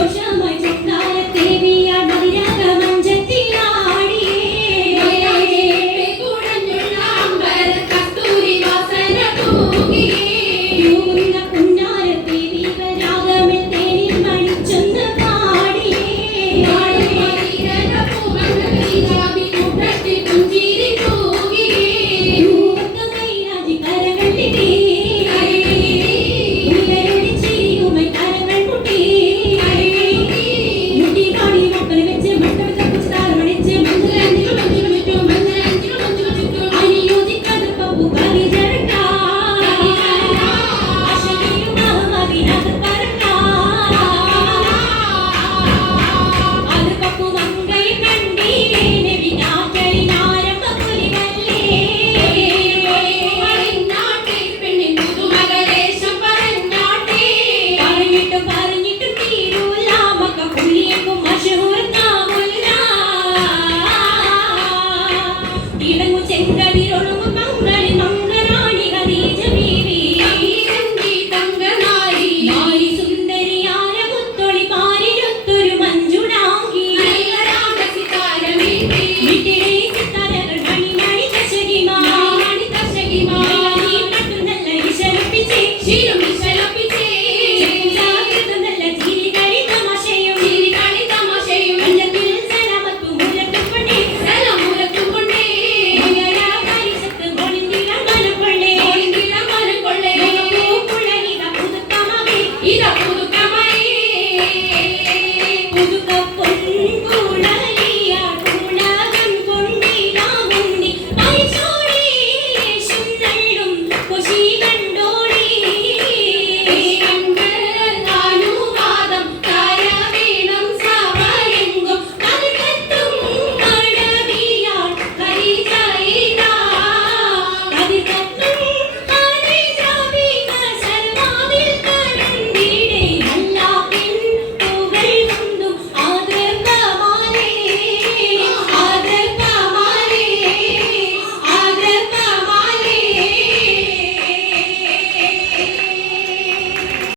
Rochelle, my